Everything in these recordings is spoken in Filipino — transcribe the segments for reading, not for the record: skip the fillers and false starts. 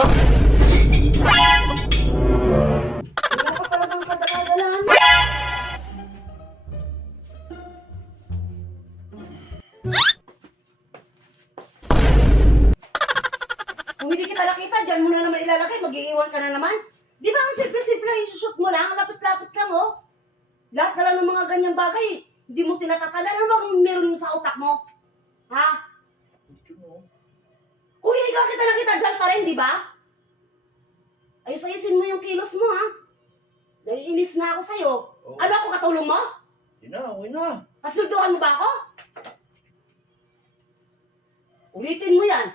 Wala ka talagang kadala-dalaan. Kung hindi kita nakita, dyan mo na naman ilalagay, mag-iiwan ka na naman. Di ba ang simple-simple, isushoot mo lang, lapit-lapit lang, oh. Lahat na lang ng mga ganyang bagay, hindi mo tinatatala. Ano bang meron sa utak mo? Ha? Kung hindi ka kita nakita, dyan pa rin, di ba? Ayos-ayusin mo yung kilos mo, ha? Naiinis na ako sa'yo. Oh. Ano ako, katulong mo? Hindi na, okay na. Kasulduhan mo ba ako? Ulitin mo yan.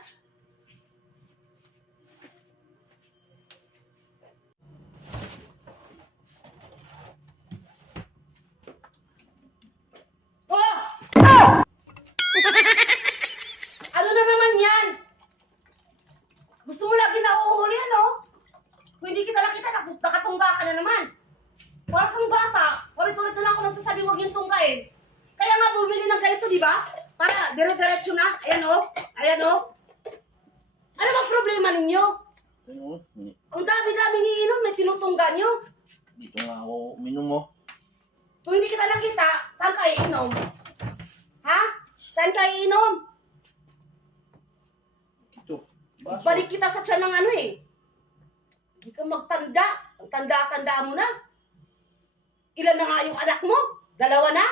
Oh! Ano na naman yan? Gusto mo lagi na uuhuli, ano? Kung hindi kita nakita, nakatungga ka na naman. Wala kang bata. Ulit-ulit na lang ako nagsasabi huwag yung tunggain. Kaya nga bumili ng ganito, di ba? Para dire-diretso na. Ayan o. Ayan o. Ano bang problema ninyo? Ano? Ang dami-dami iinom, may tinutungga nyo. Dito nga ako uminom mo. Kung hindi kita nakita, saan ka iinom? Ha? Saan ka iinom? Dito. Baso. Balik kita sa tiyan ng ano eh. Hindi ka magtanda. Ang tanda-tanda mo na. Ilan na nga yung anak mo? 2 na?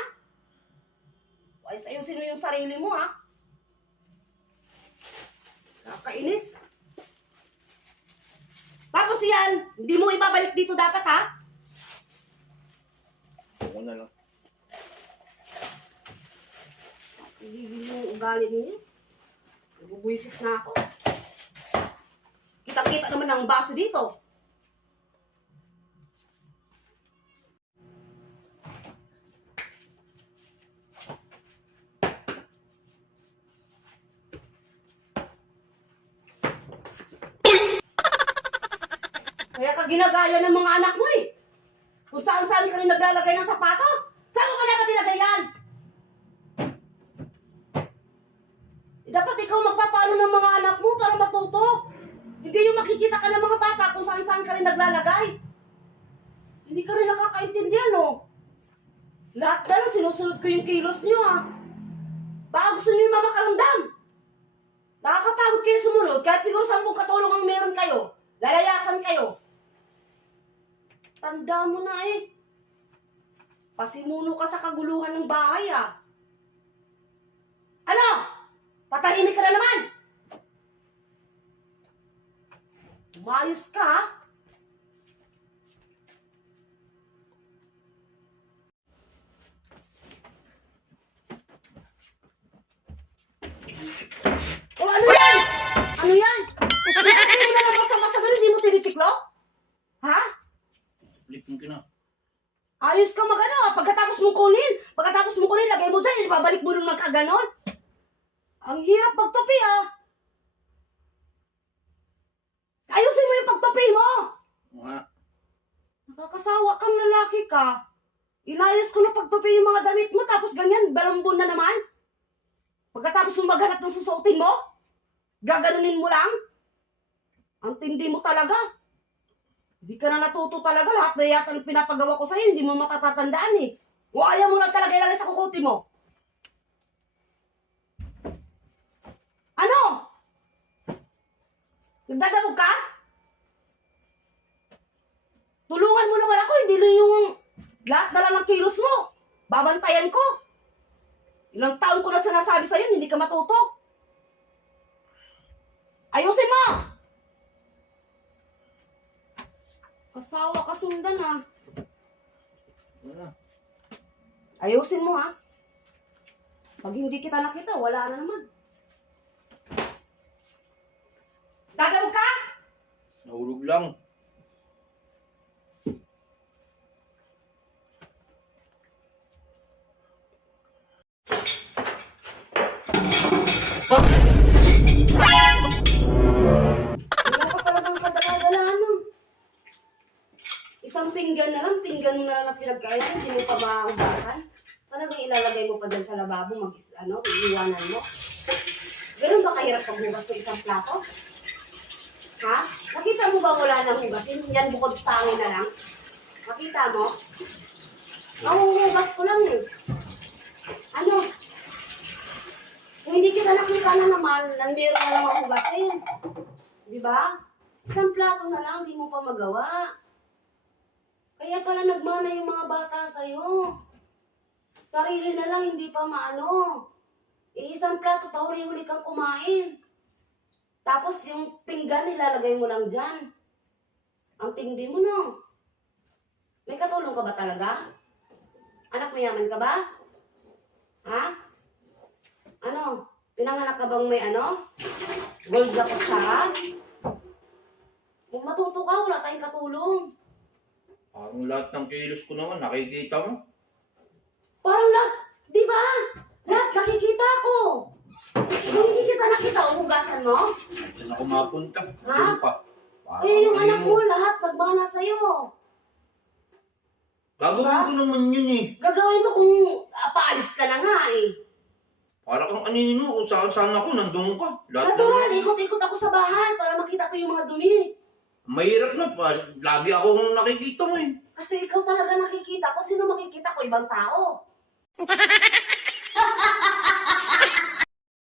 Ayusin mo yung sarili mo, ha? Nakakainis. Tapos yan, hindi mo ibabalik dito dapat, ha? Ako na lang. Hindi mo ugali ninyo. Nabubwisit na ako. Kita-kita naman ang baso dito. Kaya ka ginagaya ng mga anak mo eh. Kung saan-saan ka rin naglalagay ng sapatos. Saan mo ba dapat ilagay yan? Dapat ikaw magpapalo ng mga anak mo para matuto. Hindi yung makikita ka ng mga bata kung saan-saan ka rin naglalagay. Hindi ka rin nakakaintindihan, oh. Lahat na lang sinusunod ko yung kilos nyo, ha. Baka gusto nyo yung mamakalamdam. Nakakapagod kayo sumunod, kahit siguro 10 katulong ang meron kayo. Lalayasan kayo. Tanda mo na eh. Pasimuno ka sa kaguluhan ng bahay, ah. Ano? Patahimik ka na naman. Umayos ka, ha? O ano yan? Ano yan? Nakakainin na lang basta-basta ganun, hindi mo tinitiklop? Ha? Flipping ka na. Ayos ka magano, pagkatapos mong kunin, lagay mo dyan, ibabalik mo nung nagkaganon. Ang hirap magtupi, ha? Ayusin mo yung pagtupi mo! Nga. Nakakasawa kang lalaki ka. Inayos ko na pagtupi yung mga damit mo, tapos ganyan, balambon na naman. Pagkatapos mo maghanap ng susuotin mo, gaganunin mo lang. Ang tindi mo talaga. Hindi ka na natuto talaga. Lahat na yata ng pinapagawa ko sa'yo, hindi mo matatatandaan eh. O ayaw mo lang talaga ilagay sa kukuti mo. Ano? Nagdadabog ka? Tulungan mo naman ako, hindi lang yung lahat na lang ng kilos mo. Babantayan ko. Ilang taon ko na sinasabi sa'yo, hindi ka matuto. Ayusin mo! Kasawa ka sundan, ha? Wala. Ayusin mo, ha? Pag hindi kita nakita, wala na naman. Dadawag ka? Nahulog lang. Wala ka talagang kadala-dalaan, no? Isang pinggan na lang na pinagkainan, hindi mo pa maubasan. Talagang ilalagay mo pa dyan sa lababo, iiwanan mo. Ganun ba kahirap pagbukas ng isang plato? Ha? ba wala nang hugasin? Yan bukod tangi na lang. Makita mo? Hugas ko lang eh. Ano? Kung hindi kita nakita na naman, meron na lang akong hugasin. Di ba? Isang plato na lang, di mo pa magawa. Kaya pala nagmana yung mga bata sa'yo. Sarili na lang, hindi pa maano. Isang plato pa, huli-huli kang kumain. Tapos yung pinggan, nilalagay mo lang dyan. Ang tindi mo, no? May katulong ka ba talaga? Anak mayaman ka ba? Ha? Ano? Pinanganak ka bang may ano? Gold na kutsara? Kung matuto ka, wala tayong katulong. Parang lahat ng kilos ko naman, nakikita mo. Parang lahat, di ba? Lahat nakikita ko. Kung hindi kita nakita, umugasan mo? Saan ako mapunta? Ha? Doon pa. Parang Eh, yung ano anak mo, lahat nagbana sa'yo. Gagawin Diba? ko naman yun eh. Gagawin mo kung paalis ka na nga eh. Para kang anino, kung saan ako, nandun ka. Lahat Natural, ng... ikot-ikot ako sa bahay para makita ko yung mga dumi. Mahirap na pa. Lagi akong nakikita mo eh. Kasi ikaw talaga nakikita ko. Sino makikita ko? Ibang tao.